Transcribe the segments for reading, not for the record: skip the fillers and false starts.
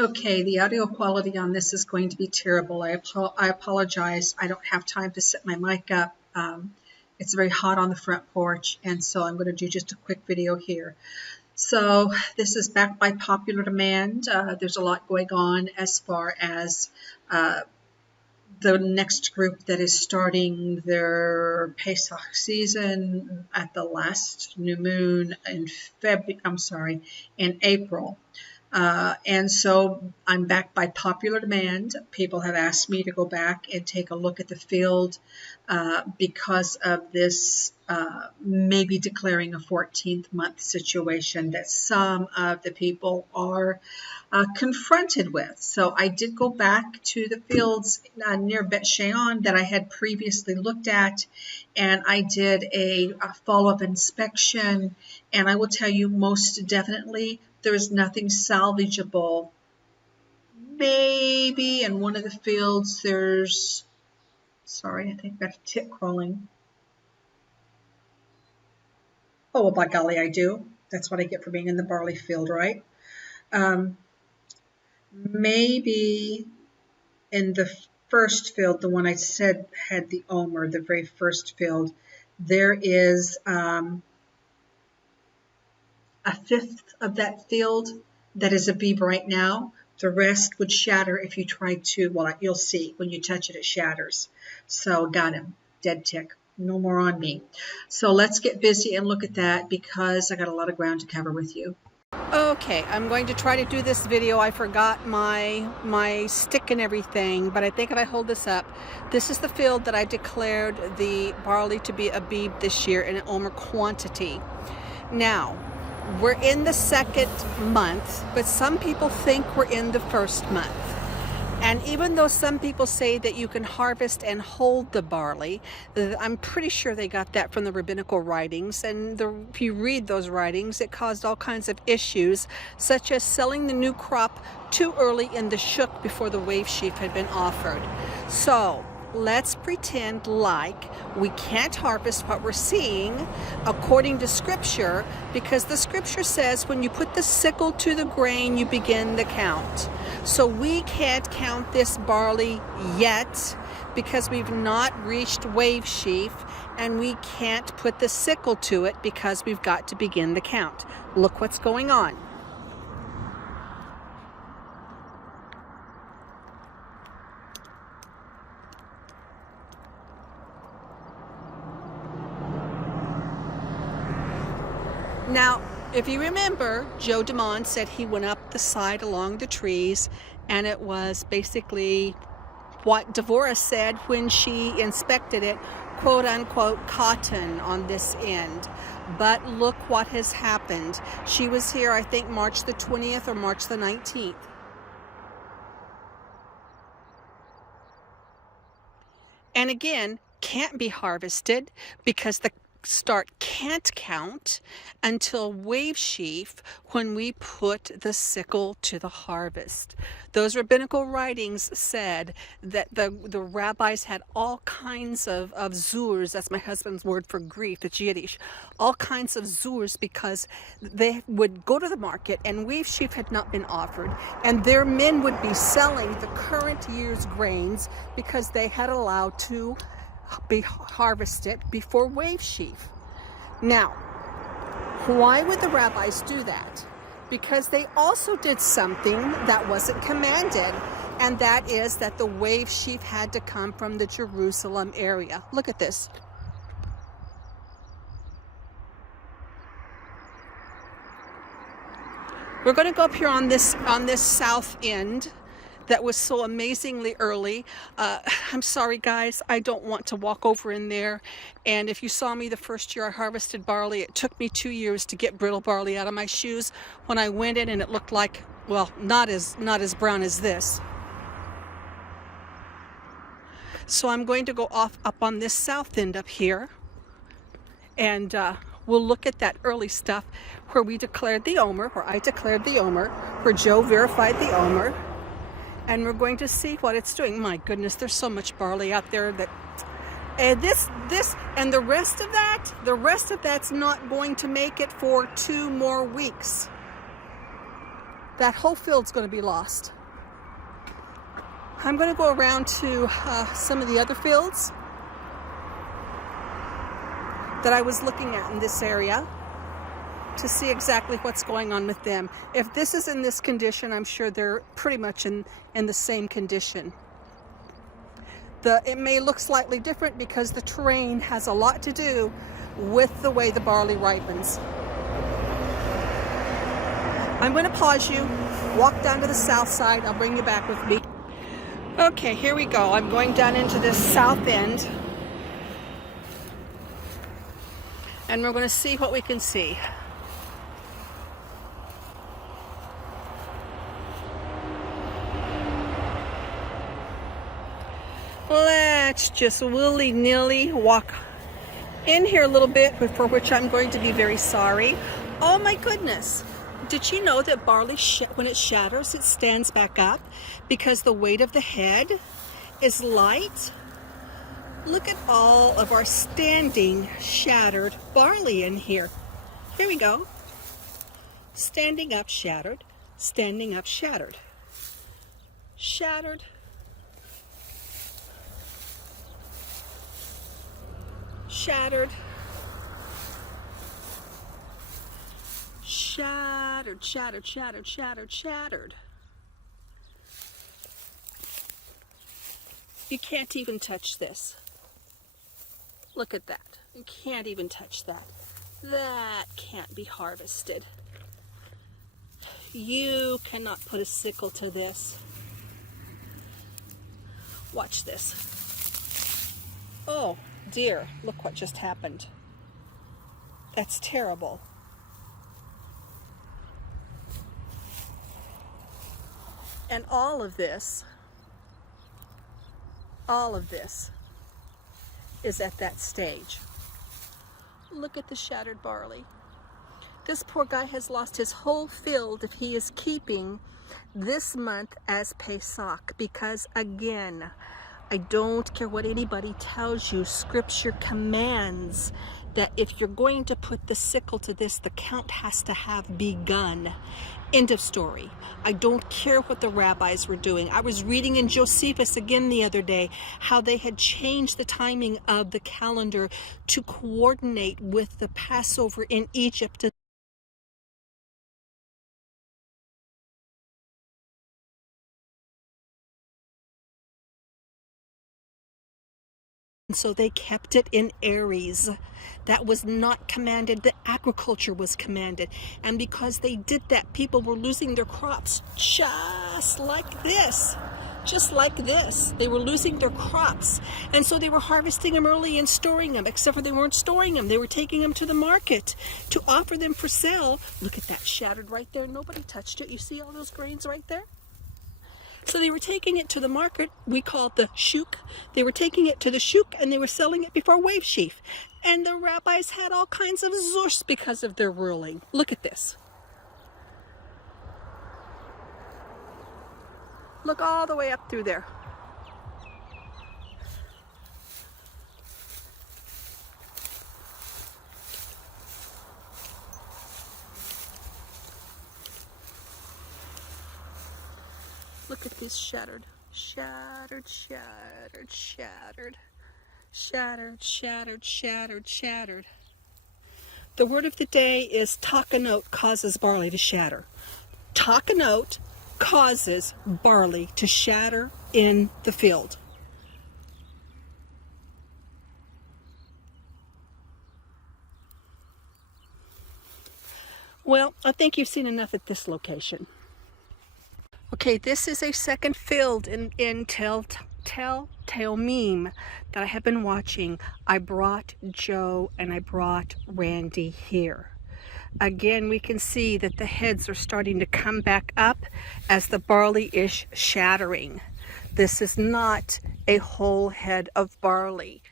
Okay, the audio quality on this is going to be terrible. I apologize. I don't have time to set my mic up. It's very hot on the front porch, and so I'm going to do just a quick video here. So this is backed by popular demand. There's a lot going on as far as the next group that is starting their Pesach season at the last new moon in April. And so I'm back by popular demand. People have asked me to go back and take a look at the field because of this maybe declaring a 14th month situation that some of the people are confronted with. So I did go back to the fields near Bet Shean that I had previously looked at, and I did a follow-up inspection, and I will tell you most definitely there is nothing salvageable. Maybe in one of the fields there's, sorry, I think I've got a tick crawling. Oh, well, by golly, I do. That's what I get for being in the barley field, right? Maybe in the first field, the one I said had the omer, the very first field, there is a fifth of that field that is a beeb right now. The rest would shatter if you tried to, well, you'll see when you touch it, it shatters. So got him, dead tick, no more on me. So let's get busy and look at that because I got a lot of ground to cover with you. Okay, I'm going to try to do this video. I forgot my stick and everything, but I think if I hold this up, this is the field that I declared the barley to be a beeb this year in an omer quantity. Now, we're in the second month, but some people think we're in the first month. And even though some people say that you can harvest and hold the barley, I'm pretty sure they got that from the rabbinical writings. And if you read those writings, it caused all kinds of issues, such as selling the new crop too early in the shuk before the wave sheaf had been offered. So let's pretend like we can't harvest what we're seeing according to scripture, because the scripture says when you put the sickle to the grain, you begin the count. So we can't count this barley yet because we've not reached wave sheaf, and we can't put the sickle to it because we've got to begin the count. Look what's going on. Now, if you remember, Joe DeMond said he went up the side along the trees, and it was basically what Devorah said when she inspected it, quote unquote, cotton on this end. But look what has happened. She was here, I think, March the 20th or March the 19th. And again, can't be harvested because the start can't count until wave sheaf, when we put the sickle to the harvest. Those rabbinical writings said that the rabbis had all kinds of zurs, that's my husband's word for grief, it's Yiddish, all kinds of zurs, because they would go to the market and wave sheaf had not been offered, and their men would be selling the current year's grains because they had allowed to be harvested before wave sheaf. Now, why would the rabbis do that? Because they also did something that wasn't commanded, and that is that the wave sheaf had to come from the Jerusalem area. Look at this. We're going to go up here on this south end that was so amazingly early. I'm sorry guys, I don't want to walk over in there. And if you saw me the first year I harvested barley, it took me 2 years to get brittle barley out of my shoes. When I went in and it looked like, well, not as brown as this. So I'm going to go up on this south end up here, and we'll look at that early stuff where we declared the omer, where I declared the omer, where Joe verified the omer. And we're going to see what it's doing. My goodness, there's so much barley out there that, and this, and the rest of that's not going to make it for 2 more weeks. that whole field's going to be lost. I'm going to go around to some of the other fields that I was looking at in this area to see exactly what's going on with them. If this is in this condition, I'm sure they're pretty much in the same condition. It may look slightly different because the terrain has a lot to do with the way the barley ripens. I'm going to pause you, walk down to the south side. I'll bring you back with me. Okay, here we go. I'm going down into this south end, and we're going to see what we can see. Let's just willy-nilly walk in here a little bit, for which I'm going to be very sorry. Oh my goodness. Did you know that barley, when it shatters, it stands back up because the weight of the head is light? Look at all of our standing, shattered barley in here. Here we go. Standing up, shattered. Standing up, shattered. Shattered. Shattered. Shattered, shattered, shattered, shattered, shattered. You can't even touch this. Look at that. You can't even touch that. That can't be harvested. You cannot put a sickle to this. Watch this. Oh dear, look what just happened. That's terrible. And all of this is at that stage. Look at the shattered barley. This poor guy has lost his whole field if he is keeping this month as Pesach, because again, I don't care what anybody tells you, Scripture commands that if you're going to put the sickle to this, the count has to have begun. End of story. I don't care what the rabbis were doing. I was reading in Josephus again the other day how they had changed the timing of the calendar to coordinate with the Passover in Egypt. And so they kept it in Aries. That was not commanded. The agriculture was commanded. And because they did that, people were losing their crops just like this. Just like this. They were losing their crops. And so they were harvesting them early and storing them, except for they weren't storing them. They were taking them to the market to offer them for sale. Look at that shattered right there. Nobody touched it. You see all those grains right there? So they were taking it to the market, we call it the shuk. They were taking it to the shuk and they were selling it before wave sheaf. And the rabbis had all kinds of zurs because of their ruling. Look at this. Look all the way up through there. Look at these shattered, shattered, shattered, shattered, shattered, shattered, shattered, shattered. The word of the day is takanot causes barley to shatter. Takanot causes barley to shatter in the field. Well, I think you've seen enough at this location. Okay, this is a second field in Tel Teomim that I have been watching. I brought Joe and I brought Randy here. Again, we can see that the heads are starting to come back up as the barley is shattering. This is not a whole head of barley.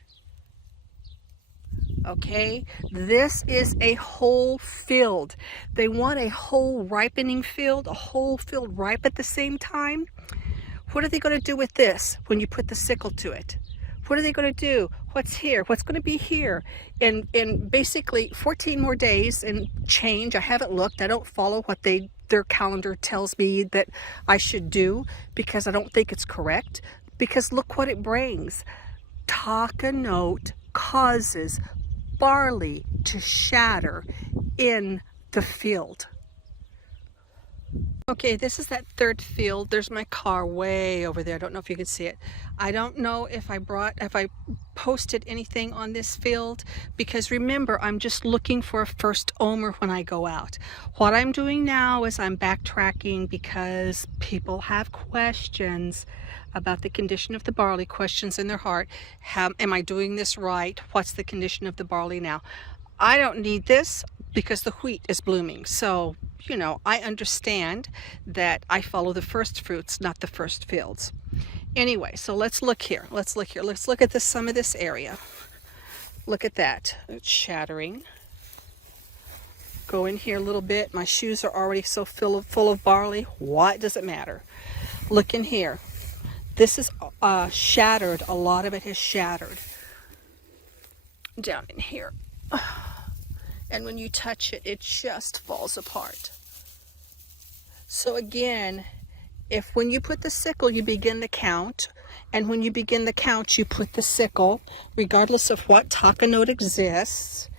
Okay, this is a whole field. They want a whole ripening field, a whole field ripe at the same time. What are they going to do with this when you put the sickle to it? What are they going to do? What's here? What's going to be here? In basically 14 more days and change. I haven't looked. I don't follow what they their calendar tells me that I should do, because I don't think it's correct. Because look what it brings. Takanot causes barley to shatter in the field. Okay, this is that third field. There's my car way over there. I don't know if you can see it. I don't know if I posted anything on this field, because remember, I'm just looking for a first omer when I go out. What I'm doing now is I'm backtracking because people have questions about the condition of the barley, questions in their heart. Am I doing this right? What's the condition of the barley now? I don't need this because the wheat is blooming. So, you know, I understand that I follow the first fruits, not the first fields. Anyway, so let's look here. Let's look here. Let's look at some of this area. Look at that. It's shattering. Go in here a little bit. My shoes are already so full of barley. What does it matter? Look in here. This is shattered. A lot of it has shattered. Down in here. And when you touch it, it just falls apart. So again, if when you put the sickle, you begin the count, and when you begin the count, you put the sickle, regardless of what takanot exists,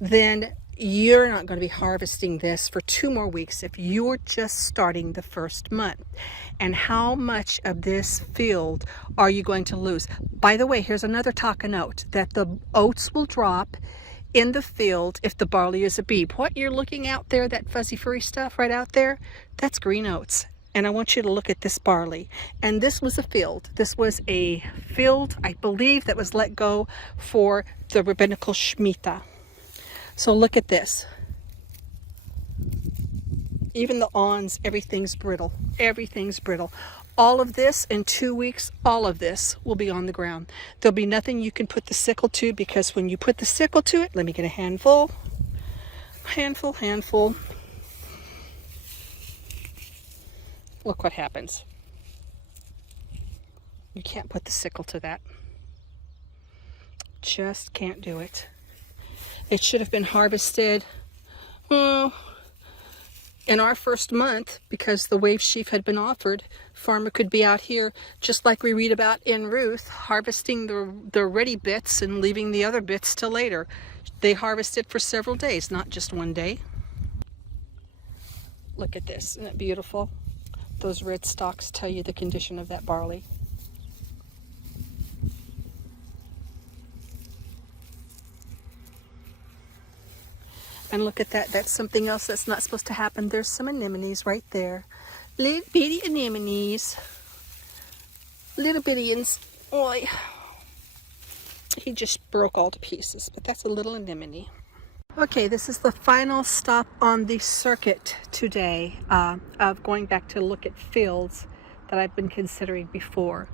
then you're not going to be harvesting this for 2 more weeks if you're just starting the first month. And how much of this field are you going to lose? By the way, here's another takanot, that the oats will drop in the field if the barley is a beeb. What you're looking out there, that fuzzy furry stuff right out there, that's green oats. And I want you to look at this barley. And this was a field. This was a field, I believe, that was let go for the rabbinical Shemitah. So look at this. Even the awns, everything's brittle. Everything's brittle. All of this in 2 weeks, all of this will be on the ground. There'll be nothing you can put the sickle to, because when you put the sickle to it, let me get a handful. Handful. Look what happens. You can't put the sickle to that. Just can't do it. It should have been harvested, well, in our first month, because the wave sheaf had been offered. Farmer could be out here, just like we read about in Ruth, harvesting the ready bits and leaving the other bits till later. They harvested for several days, not just one day. Look at this. Isn't it beautiful? Those red stalks tell you the condition of that barley. And look at that. That's something else that's not supposed to happen. There's some anemones right there. Little bitty anemones. Little bitty ones. Oi. He just broke all to pieces, but that's a little anemone. Okay, this is the final stop on the circuit today of going back to look at fields that I've been considering before.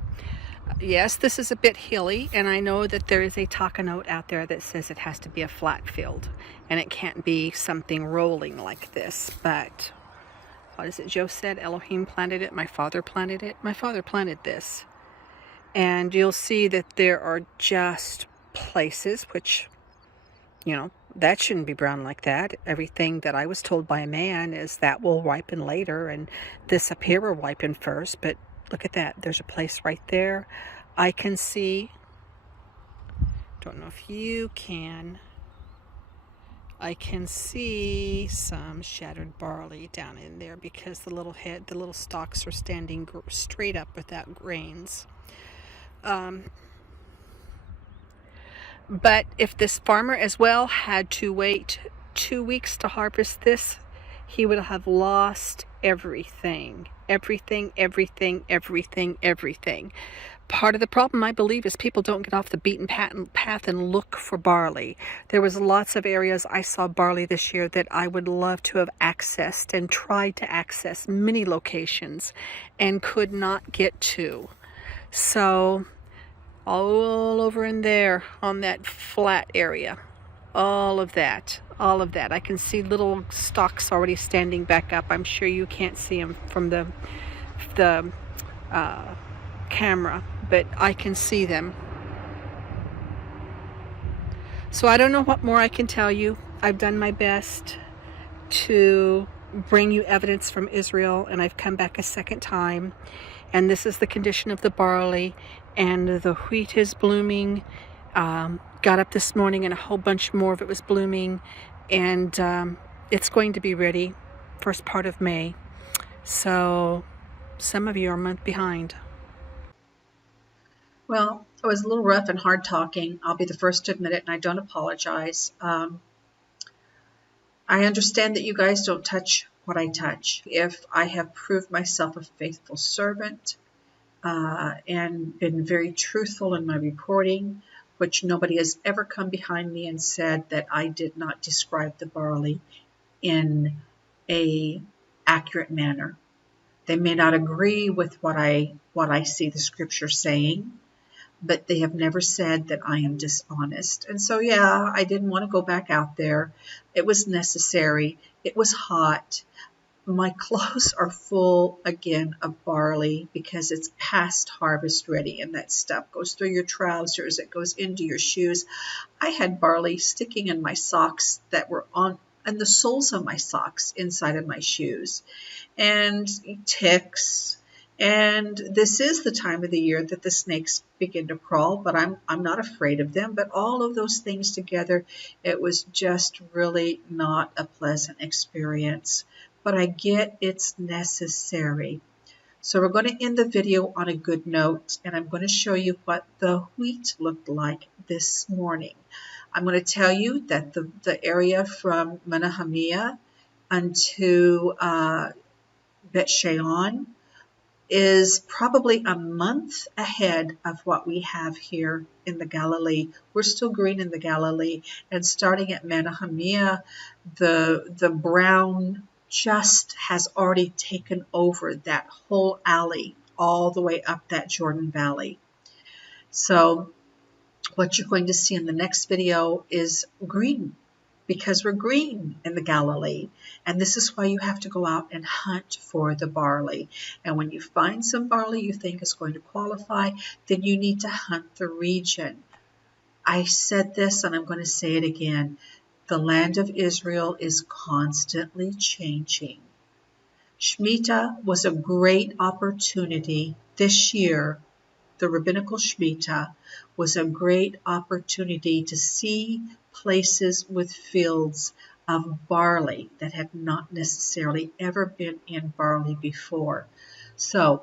Yes, this is a bit hilly, and I know that there is a takanot out there that says it has to be a flat field, and it can't be something rolling like this. But what is it Joe said? Elohim planted it, my father planted it. My father planted this. And you'll see that there are just places which, you know, that shouldn't be brown like that. Everything that I was told by a man is that will ripen later, and this up here will ripen first. But look at that. There's a place right there. I can see, don't know if you can, I can see some shattered barley down in there because the little stalks are standing straight up without grains. But if this farmer as well had to wait 2 weeks to harvest this, he would have lost everything. Everything. Part of the problem, I believe, is people don't get off the beaten path and look for barley. There was lots of areas I saw barley this year that I would love to have accessed and tried to access, many locations, and could not get to. So all over in there on that flat area, all of that. I can see little stalks already standing back up. I'm sure you can't see them from the camera, but I can see them. So I don't know what more I can tell you. I've done my best to bring you evidence from Israel, and I've come back a second time, and this is the condition of the barley, and the wheat is blooming. Got up this morning and a whole bunch more of it was blooming, and it's going to be ready first part of May. So some of you are a month behind. Well, it was a little rough and hard talking. I'll be the first to admit it, and I don't apologize. I understand that you guys don't touch what I touch. If I have proved myself a faithful servant and been very truthful in my reporting, which nobody has ever come behind me and said that I did not describe the barley in a accurate manner. They may not agree with what I see the scripture saying, but they have never said that I am dishonest. And so, yeah, I didn't want to go back out there. It was necessary. It was hot. My clothes are full again of barley because it's past harvest ready, and that stuff goes through your trousers, it goes into your shoes. I had barley sticking in my socks that were on, and the soles of my socks inside of my shoes, and ticks. And this is the time of the year that the snakes begin to crawl, but I'm not afraid of them. But all of those things together, it was just really not a pleasant experience. But I get it's necessary. So we're going to end the video on a good note, and I'm going to show you what the wheat looked like this morning. I'm going to tell you that the area from Menahemiah unto Bet Shean is probably a month ahead of what we have here in the Galilee. We're still green in the Galilee, and starting at Menahemiah, the brown just has already taken over that whole alley all the way up that Jordan Valley. So what you're going to see in the next video is green, because we're green in the Galilee. And this is why you have to go out and hunt for the barley. And when you find some barley you think is going to qualify, then you need to hunt the region. I said this and I'm going to say it again. The land of Israel is constantly changing. Shemitah was a great opportunity this year. The rabbinical Shemitah was a great opportunity to see places with fields of barley that had not necessarily ever been in barley before. So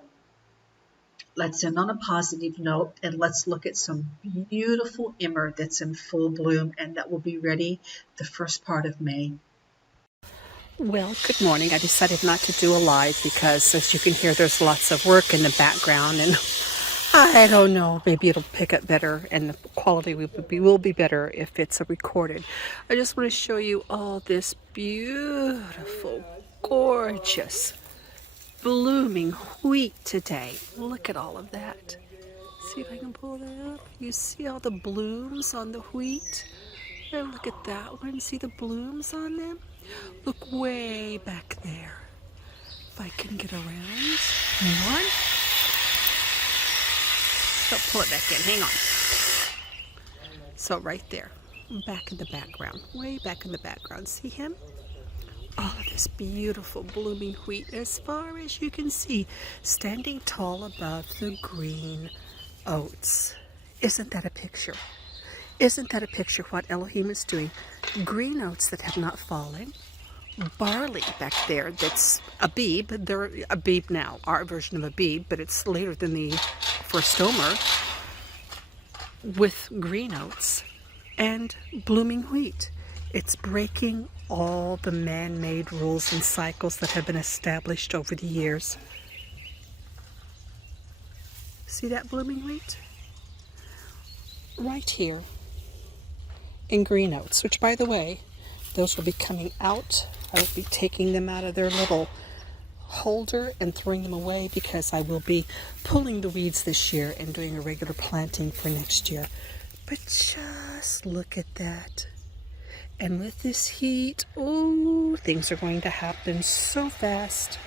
let's end on a positive note, and let's look at some beautiful Immer that's in full bloom and that will be ready the first part of May. Well, good morning. I decided not to do a live because, as you can hear, there's lots of work in the background, and I don't know, maybe it'll pick up better and the quality will be better if it's recorded. I just want to show you all this beautiful, gorgeous, blooming wheat today. Look at all of that. See if I can pull that up. You see all the blooms on the wheat? There, look at that one. See the blooms on them? Look way back there. If I can get around. Hang on. So pull it back in. Hang on. So right there, back in the background, way back in the background. See him? All of this beautiful blooming wheat as far as you can see, standing tall above the green oats. Isn't that a picture? Isn't that a picture of what Elohim is doing? Green oats that have not fallen. Barley back there that's a beeb. They're a beeb now, our version of a beeb, but it's later than the first Omer, with green oats and blooming wheat. It's breaking all the man-made rules and cycles that have been established over the years. See that blooming wheat? Right here in green oats, which, by the way, those will be coming out. I will be taking them out of their little holder and throwing them away because I will be pulling the weeds this year and doing a regular planting for next year. But just look at that. And with this heat, oh, things are going to happen so fast.